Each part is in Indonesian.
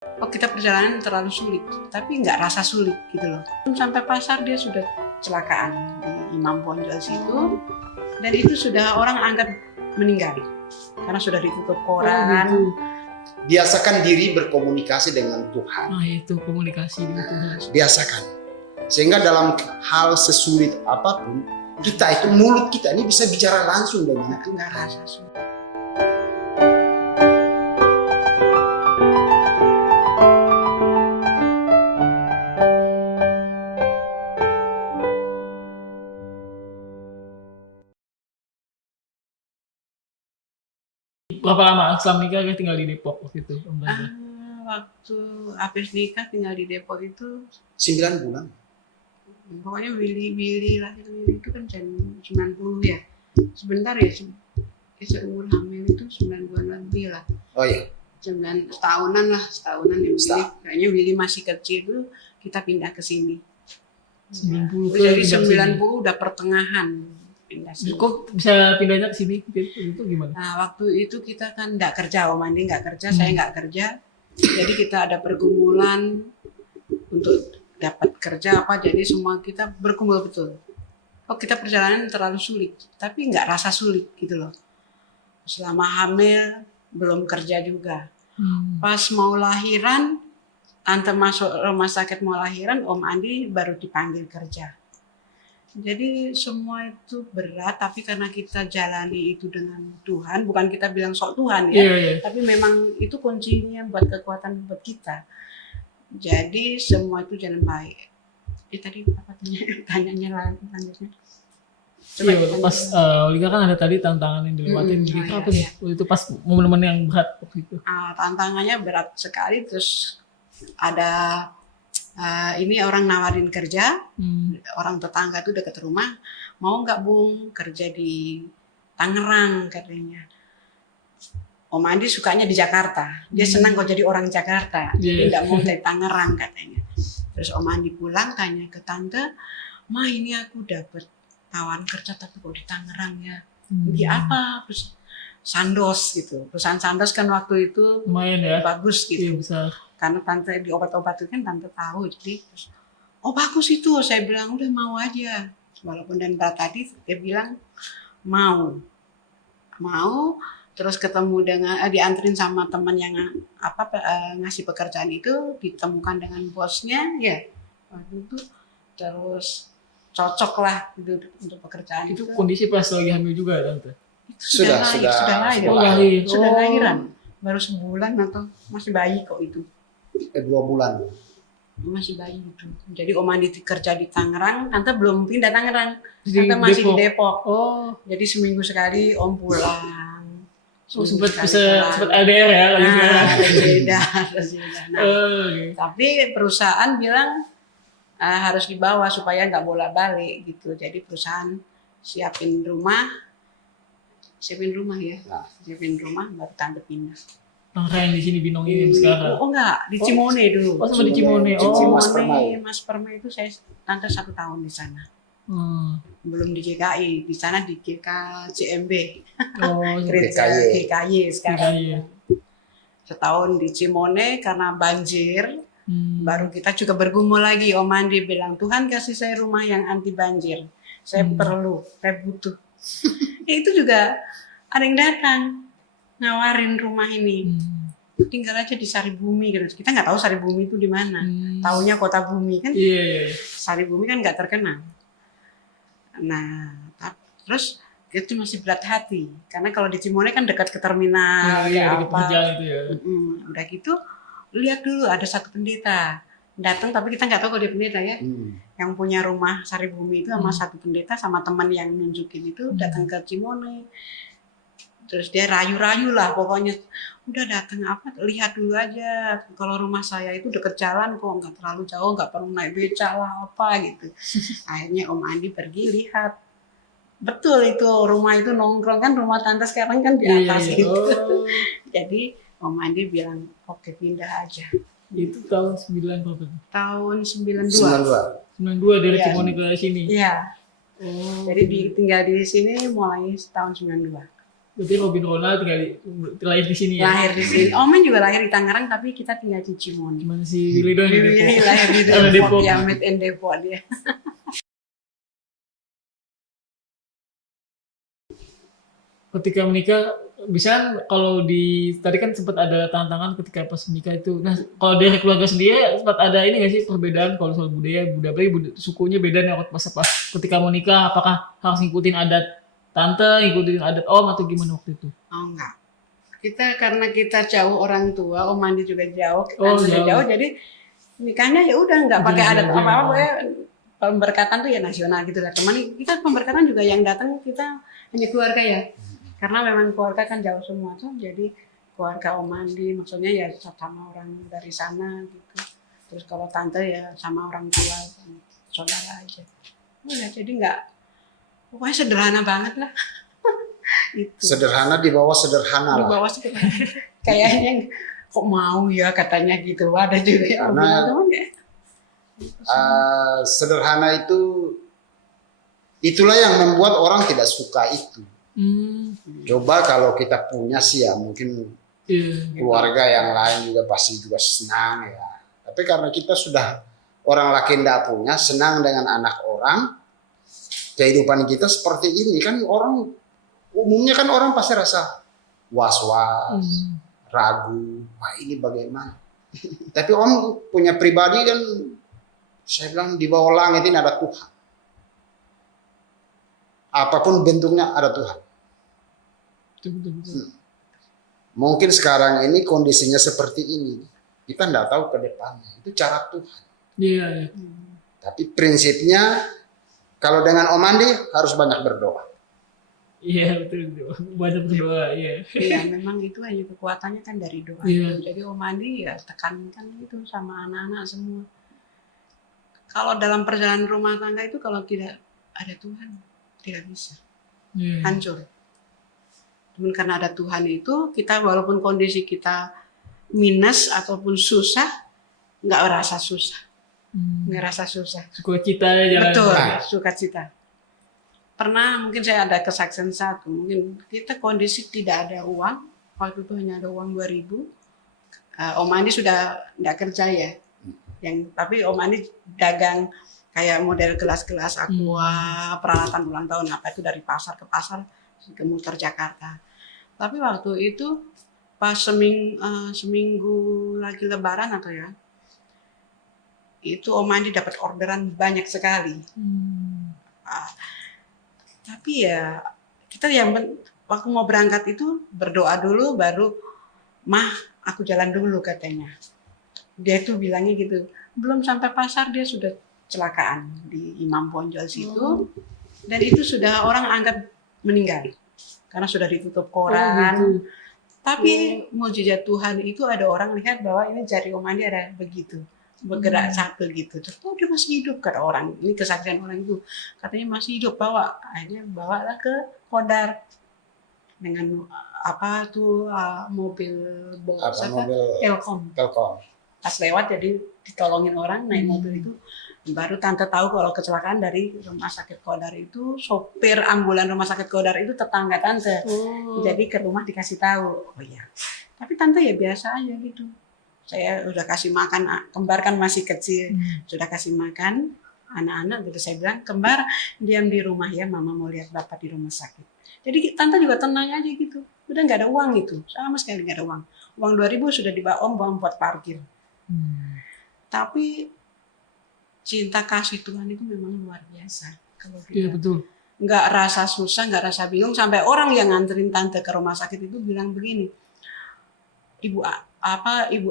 Oh, kita perjalanan terlalu sulit, tapi nggak rasa sulit gitu loh. Sampai pasar dia sudah kecelakaan di Imam Bonjol situ, dan itu sudah orang anggap meninggal karena sudah ditutup koran. gitu. Biasakan diri berkomunikasi dengan Tuhan. Nah itu komunikasi dengan Tuhan. Biasakan. Sehingga dalam hal sesulit apapun, kita itu mulut kita ini bisa bicara langsung dengan Nggak Tuhan. rasa sulit. Berapa lama setelah nikah dia tinggal di Depok waktu itu? Om Tante? Waktu habis nikah tinggal di Depok itu, 9 bulan. pokoknya Willy lahir itu kan jam 90 ya. Sebentar ya, seumur hamil itu 9 bulan lebih lah. Oh iya. 9 setahunan ya Willy. Setahun. Kayaknya Willy masih kecil dulu, kita pindah ke sini. 90 Jadi pindah ke 90 udah pertengahan pindah sini. sini. Kok bisa pindahnya ke sini? Itu gimana? Nah, waktu itu kita kan nggak kerja, Om Andi nggak kerja, saya nggak kerja. Jadi kita ada pergumulan untuk dapat kerja apa, jadi semua kita berkumpul betul. Oh, kita perjalanan terlalu sulit, tapi nggak rasa sulit gitu loh. Selama hamil belum kerja juga. Pas mau lahiran, tante masuk rumah sakit mau lahiran, Om Andi baru dipanggil kerja. Jadi semua itu berat, tapi karena kita jalani itu dengan Tuhan, bukan kita bilang sok Tuhan ya, Iya. tapi memang itu kuncinya buat kekuatan buat kita. Jadi semua itu jalan baik. Tadi apa tanyanya lanjutnya? Coba Iya, pas Olga kan ada tadi tantangan yang dilewatin. Jadi iya, apa iya. nih? Waktu itu pas momen-momen yang berat waktu itu. Tantangannya berat sekali, terus ada ini orang nawarin kerja, orang tetangga tuh dekat rumah, mau nggak Bung kerja di Tangerang katanya. Om Andi sukanya di Jakarta, dia senang kok jadi orang Jakarta, dia nggak mau dari Tangerang katanya. Terus Om Andi pulang tanya ke tante, "Ma, ini aku dapat tawaran kerja tapi kok di Tangerang ya? Di apa?" Terus Sandoz gitu, perusahaan Sandoz kan waktu itu Lumayan ya. bagus Iya, gitu. besar. Karena tante di obat-obat itu kan tante tahu, jadi terus, "Oh bagus itu," saya bilang udah mau aja. Walaupun dan tadi dia bilang mau, terus ketemu dengan dianterin sama teman yang ngasih pekerjaan itu, ditemukan dengan bosnya ya waktu itu, terus cocok lah gitu untuk pekerjaan Itu itu. kondisi pas lagi hamil juga Tante? Itu sudah lahir. Oh, lahir. Sudah Oh. lahiran, baru sebulan atau masih bayi kok itu. 2 bulan. Masih bayi gitu. Jadi Om Andi kerja di Tangerang, tante belum pindah Tangerang, Di tante masih Depok. di Depok. Oh, Jadi seminggu sekali Om pulang. sempat Seminggu sekali pulang. LDR ya kalau sekarang. Beda. Nah, Oke. tapi perusahaan bilang harus dibawa supaya nggak bolak-balik gitu. Jadi perusahaan siapin rumah ya, Nah. siapin rumah baru tante pindah. Tangerang yang di sini Binong ini sekarang. Oh enggak, di Cimone dulu. Oh, sama di Cimone. Di Oh. Mas Permai. Mas Permai itu saya tante 1 tahun di sana. Hmm. Belum di GKI, di sana di GKCMB, Oh, gereja GKY sekarang. GKY. Setahun di Cimone karena banjir, baru Hmm. kita juga bergumul lagi. Om Andi bilang, "Tuhan kasih saya rumah yang anti banjir, saya perlu, saya butuh." Itu juga ada yang datang nawarin rumah ini, tinggal aja di Saribumi gitu. Kita nggak tahu Saribumi itu di mana, taunya Kota Bumi kan. Iya. Saribumi kan nggak terkenal. Nah, terus itu masih berat hati karena kalau di Cimone kan dekat ke terminal, Iya, kayak di kerjaan itu ya. Udah gitu, lihat dulu ada satu pendeta datang, tapi kita nggak tahu kalau dia pendeta ya. Yang punya rumah Saribumi itu sama satu pendeta sama teman yang nunjukin itu datang ke Cimone. Terus dia rayu-rayu lah pokoknya, udah datang lihat dulu aja, kalau rumah saya itu deket jalan kok, nggak terlalu jauh, nggak perlu naik beca lah apa gitu. Akhirnya Om Andi pergi lihat, betul itu rumah itu nongkrong kan, rumah tante sekarang kan di atas gitu. Oh. Jadi Om Andi bilang oke pindah aja. Itu tahun 9 berapa? Tahun 92. 92. 92 dari Iya. Cimone ke sini. Iya. Oh. Jadi tinggal di sini mulai tahun 92. Berarti Robin Ronald lahir di sini ya? Lahir di sini. Omen juga lahir di Tangerang, tapi kita tinggal di Cimoni. Cuman si Willy doang di Willy Depok. lahir di Ada Depok, Depok. ya made in Depok dia. Ketika menikah, bisa kalau di tadi kan sempat ada tantangan ketika pas menikah itu. Nah, kalau dari keluarga sendiri sempat ada ini nggak sih perbedaan kalau soal budaya sukunya beda nih pas ketika mau nikah, apakah harus ngikutin adat tante, ngikutin adat om atau gimana waktu itu? Oh enggak. Karena kita jauh orang tua, Om Andi juga jauh, Oh, tante juga jauh. jauh, jadi nikahnya ya udah nggak pakai Udah, adat udah. apa-apa ya. Pemberkatan tuh ya nasional gitu lah. Cuman kita pemberkatan juga yang datang kita hanya keluarga ya. Karena memang keluarga kan jauh semua tuh, jadi keluarga Om Andi maksudnya ya sama orang dari sana gitu. Terus kalau tante ya sama orang tua, saudara aja. Oh ya jadi nggak, pokoknya sederhana banget lah. Itu. Sederhana di bawah sederhana Di lah. bawah sih kayaknya kok mau ya katanya gitu. Ada juga yang Karena bilang ya. Sederhana itulah yang membuat orang tidak suka itu. Coba kalau kita punya sih ya mungkin Iya. keluarga yang lain juga pasti juga senang ya. Tapi karena kita sudah orang laki tidak punya, senang dengan anak orang, kehidupan kita seperti ini kan umumnya kan orang pasti rasa was-was, ragu, wah ini bagaimana. Tapi om punya pribadi kan, saya bilang di bawah langit ini ada Tuhan. Apapun bentuknya ada Tuhan. Betul. Mungkin sekarang ini kondisinya seperti ini. Kita tidak tahu ke depannya. Itu cara Tuhan. Iya. Tapi prinsipnya kalau dengan Om Andi harus banyak berdoa. Iya betul. Banyak berdoa. Iya. Iya memang itu hanya kekuatannya kan dari doa. Iya. Itu. Jadi Om Andi ya tekankan itu sama anak-anak semua. Kalau dalam perjalanan rumah tangga itu kalau tidak ada Tuhan tidak bisa, Iya. hancur. Cuman karena ada Tuhan itu kita walaupun kondisi kita minus ataupun susah nggak rasa susah, nggak rasa susah. Sukacita jalan. Betul, Nah. sukacita. Pernah mungkin saya ada kesaksian satu, mungkin kita kondisi tidak ada uang, waktu itu hanya ada uang 2.000. Om Andi sudah tidak kerja ya, tapi Om Andi dagang kayak model gelas-gelas aqua, peralatan ulang tahun apa itu dari pasar ke pasar ke muter Jakarta. Tapi waktu itu pas seminggu lagi Lebaran atau ya, itu Om Andi dapat orderan banyak sekali. Tapi ya kita waktu mau berangkat itu berdoa dulu baru mah aku jalan dulu katanya. Dia itu bilangnya gitu. Belum sampai pasar dia sudah kecelakaan di Imam Bonjol situ. Dan itu sudah orang anggap meninggal karena sudah ditutup koran. gitu. Tapi mukjizat Tuhan itu ada orang lihat bahwa ini jari Om Andi ada begitu. Bergerak satu gitu, terus dia masih hidup kata orang, ini kesaksian orang itu katanya masih hidup, akhirnya bawalah ke Kodar dengan apa tuh mobil Telkom, pas lewat jadi ditolongin orang naik mobil itu, baru tante tahu kalau kecelakaan dari rumah sakit Kodar itu sopir ambulan rumah sakit Kodar itu tetangga tante, jadi ke rumah dikasih tahu, oh ya, tapi tante ya biasa aja gitu. Saya udah kasih makan, kembar kan masih kecil, sudah kasih makan anak-anak gitu. Saya bilang, kembar diam di rumah ya, mama mau lihat bapak di rumah sakit. Jadi tante juga tenang aja gitu, udah nggak ada uang itu, sama sekali nggak ada uang. Uang 2.000 sudah dibawa om buat parkir. Tapi cinta kasih Tuhan itu memang luar biasa. Kalau Iya kita betul. nggak rasa susah, nggak rasa bingung, sampai orang yang nganterin tante ke rumah sakit itu bilang begini, Ibu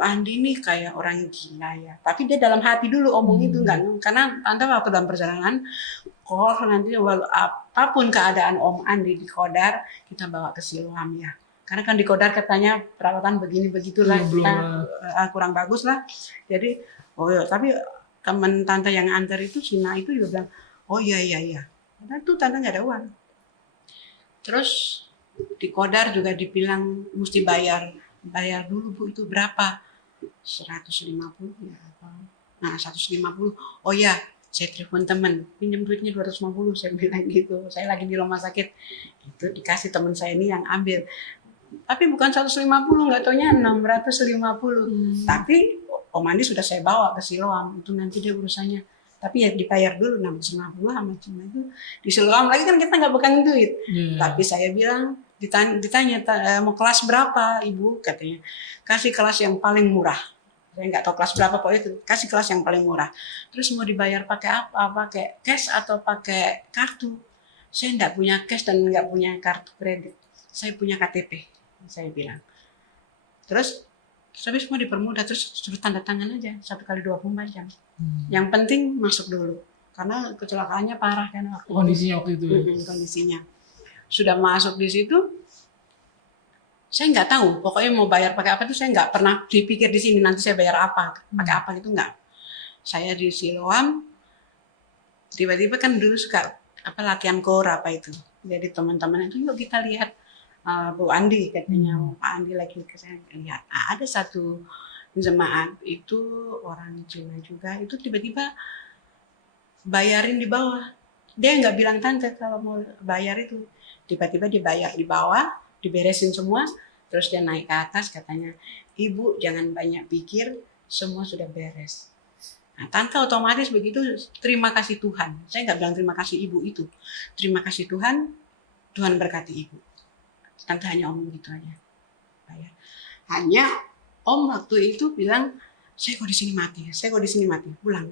Andi nih kayak orang gila ya. Tapi dia dalam hati dulu omong itu enggak, karena tante waktu dalam perjalanan kok nanti apapun keadaan Om Andi di Kodar kita bawa ke Siloam ya. Karena kan di Kodar katanya perawatan begini begitulah, kurang bagus lah. Jadi tapi teman tante yang antar itu Sina itu juga bilang oh iya. Karena itu tante nggak ada uang. Terus di Kodar juga dibilang mesti bayar dulu Bu, itu berapa? 150 ya apa? Nah 150, oh ya Saya telepon teman, pinjam duitnya 250, saya bilang gitu. Saya lagi di rumah sakit, itu dikasih teman saya ini yang ambil. Tapi bukan 150, nggak taunya 650. Tapi Om Andi sudah saya bawa ke Siloam, itu nanti dia urusannya. Tapi ya dibayar dulu 650 sama cuma itu. Di Siloam lagi kan kita nggak pegang duit. Tapi saya bilang, ditanya mau kelas berapa ibu, katanya kasih kelas yang paling murah. Saya nggak tahu kelas berapa, pokoknya itu kasih kelas yang paling murah. Terus mau dibayar pakai apa, pakai cash atau pakai kartu? Saya nggak punya cash dan nggak punya kartu kredit, saya punya KTP, saya bilang. Terus habis mau dipermudah, terus suruh tanda tangan aja 1 kali 24 jam. Yang penting masuk dulu, karena kecelakaannya parah kan waktu Kondisinya waktu itu. Kondisinya sudah masuk di situ, saya nggak tahu. Pokoknya mau bayar pakai apa tuh saya nggak pernah dipikir di sini nanti saya bayar apa, pakai apa gitu nggak. Saya di Siloam, tiba-tiba kan dulu suka apa latihan kor apa itu. Jadi teman-teman itu yuk kita lihat Bu Andi katanya, Pak Andi lagi ke saya lihat. Ada satu jemaat itu orang Cina juga, itu tiba-tiba bayarin di bawah. Dia nggak bilang tante kalau mau bayar itu. Tiba-tiba dibayar di bawah, diberesin semua, terus dia naik ke atas katanya, Ibu jangan banyak pikir, semua sudah beres. Nah, tante otomatis begitu, terima kasih Tuhan. Saya nggak bilang terima kasih Ibu itu. Terima kasih Tuhan, Tuhan berkati Ibu. Tante hanya omong gitu aja. Hanya Om waktu itu bilang, saya kok di sini mati, saya kok di sini mati, pulang.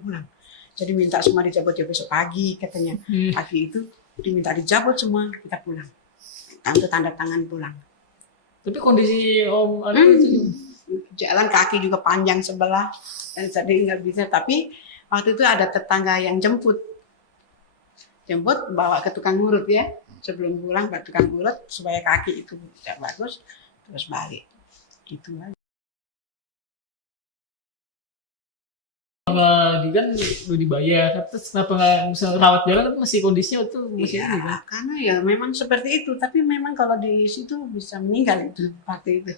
Jadi minta semua dijabut besok pagi katanya. Pagi itu diminta dijabut semua, kita pulang. Tante tanda tangan pulang. Tapi kondisi Om Andi itu jalan kaki juga panjang sebelah dan jadi nggak bisa. Tapi waktu itu ada tetangga yang jemput bawa ke tukang urut ya. Sebelum pulang ke tukang urut supaya kaki itu tidak bagus, terus balik. Gitu aja. nggak kan udah dibayar, terus kenapa nggak bisa rawat jalan kan masih kondisinya itu masih Iya, ini kan? karena ya memang seperti itu. Tapi memang kalau di situ bisa meninggal itu waktu itu.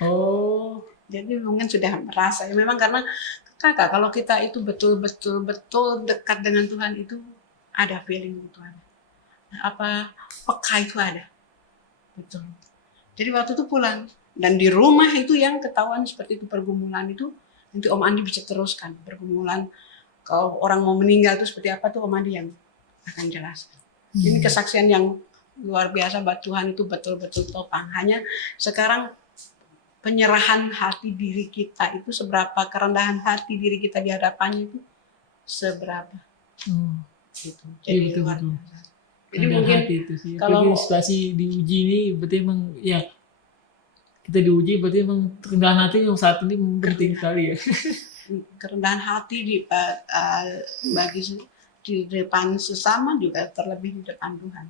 Oh, Jadi mungkin sudah merasa ya memang karena kakak kalau kita itu betul-betul dekat dengan Tuhan itu ada feeling itu ada. Apa peka itu ada. Betul. Jadi waktu itu pulang dan di rumah itu yang ketahuan seperti itu pergumulan itu nanti Om Andi bisa teruskan pergumulan kalau orang mau meninggal itu seperti apa tuh Om Andi yang akan jelaskan. Ini kesaksian yang luar biasa buat Tuhan itu betul-betul topang. Hanya sekarang penyerahan hati diri kita itu seberapa, kerendahan hati diri kita di hadapannya itu seberapa. Gitu. Jadi iya betul. Jadi Kadang mungkin hati itu sih. kalau Apalagi situasi diuji ini berarti emang ya kita diuji berarti emang kerendahan hati yang saat ini penting sekali ya. kerendahan hati bagi di depan sesama juga terlebih di depan Tuhan.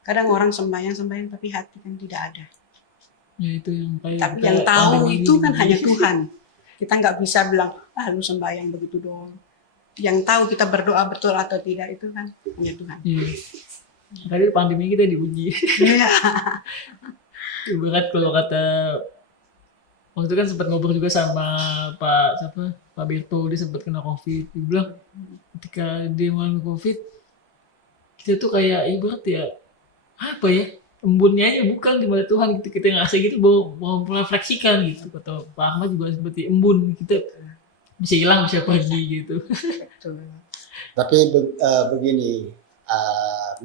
Kadang orang sembahyang tapi hati kan tidak ada. Ya itu yang kayak Tapi yang tahu itu kan hanya Tuhan. Kita nggak bisa bilang lu sembahyang begitu doang. Yang tahu kita berdoa betul atau tidak itu kan hanya Tuhan. Iya. Tadi pandemi kita diuji. Iya. Berat kalau kata waktu itu kan sempat ngobrol juga sama Pak Berto, dia sempat kena COVID. Dia bilang ketika dia mengalami COVID kita tuh kayak ibarat ya apa ya embunnya aja bukan di mana Tuhan gitu, kita ngerasa gitu mau merefleksikan gitu. Kata Pak Ahmad juga seperti embun, kita bisa hilang bisa pergi gitu. Betul. Tapi begini,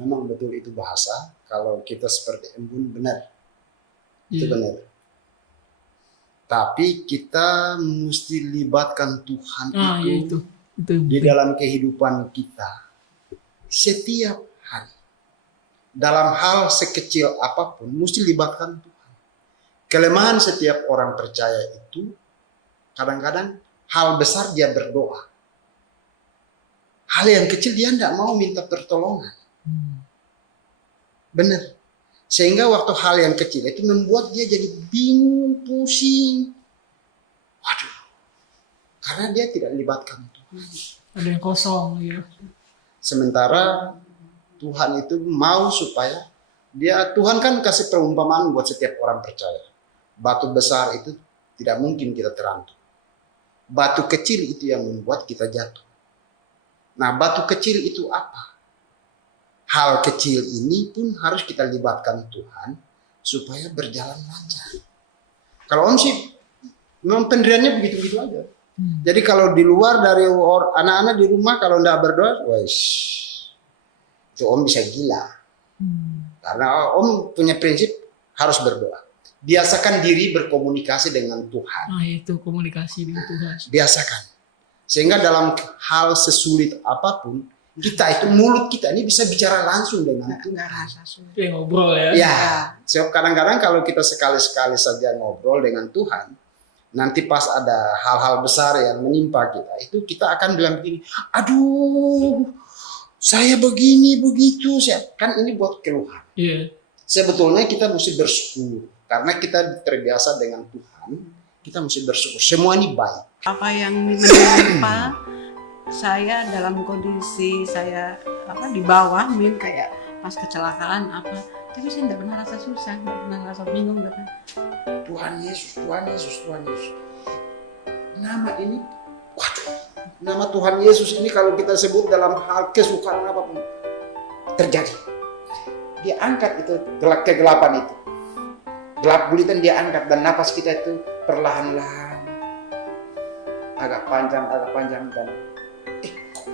memang betul itu bahasa. Kalau kita seperti embun benar, itu benar. Tapi kita mesti libatkan Tuhan itu di dalam kehidupan kita setiap hari. Dalam hal sekecil apapun, mesti libatkan Tuhan. Kelemahan setiap orang percaya itu kadang-kadang hal besar dia berdoa. Hal yang kecil dia tidak mau minta pertolongan. Benar. Sehingga waktu hal yang kecil itu membuat dia jadi bingung, pusing. Waduh. Karena dia tidak libatkan Tuhan. Ada yang kosong ya. Sementara Tuhan itu mau supaya Tuhan kan kasih perumpamaan buat setiap orang percaya. Batu besar itu tidak mungkin kita terantuk. Batu kecil itu yang membuat kita jatuh. Nah, batu kecil itu apa? Hal kecil ini pun harus kita libatkan Tuhan supaya berjalan lancar. Kalau Om sih memang pendiriannya begitu-begitu aja. Jadi kalau di luar dari anak-anak di rumah kalau tidak berdoa, wes itu Om bisa gila. Karena Om punya prinsip harus berdoa. Biasakan diri berkomunikasi dengan Tuhan. Nah itu komunikasi dengan Tuhan. Biasakan. Sehingga dalam hal sesulit apapun, kita itu mulut kita ini bisa bicara langsung dengan Tuhan. Nggak rasa sulit. Kayak ngobrol ya. Ya, sebab kadang-kadang kalau kita sekali-sekali saja ngobrol dengan Tuhan, nanti pas ada hal-hal besar yang menimpa kita, itu kita akan bilang begini, aduh, saya begini, begitu. Kan ini buat keluhan. Iya. Sebetulnya kita mesti bersyukur. Karena kita terbiasa dengan Tuhan, kita mesti bersyukur. Semua ini baik. Apa yang menimpa saya dalam kondisi saya di bawah, kayak pas kecelakaan tapi saya tidak pernah rasa susah, tidak pernah rasa bingung, tidak pernah. Tuhan Yesus, Tuhan Yesus, Tuhan Yesus. Nama ini, waduh, nama Tuhan Yesus ini kalau kita sebut dalam hal kesukaran apapun terjadi. Dia angkat itu kegelapan itu. Gelap gulitan dia angkat dan napas kita itu perlahan-lahan agak panjang dan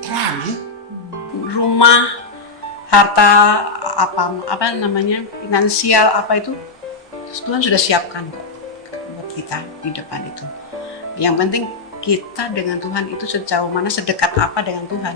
terang ya. Rumah, harta, apa namanya, finansial itu Tuhan sudah siapkan kok buat kita di depan itu. Yang penting kita dengan Tuhan itu sejauh mana, sedekat apa dengan Tuhan.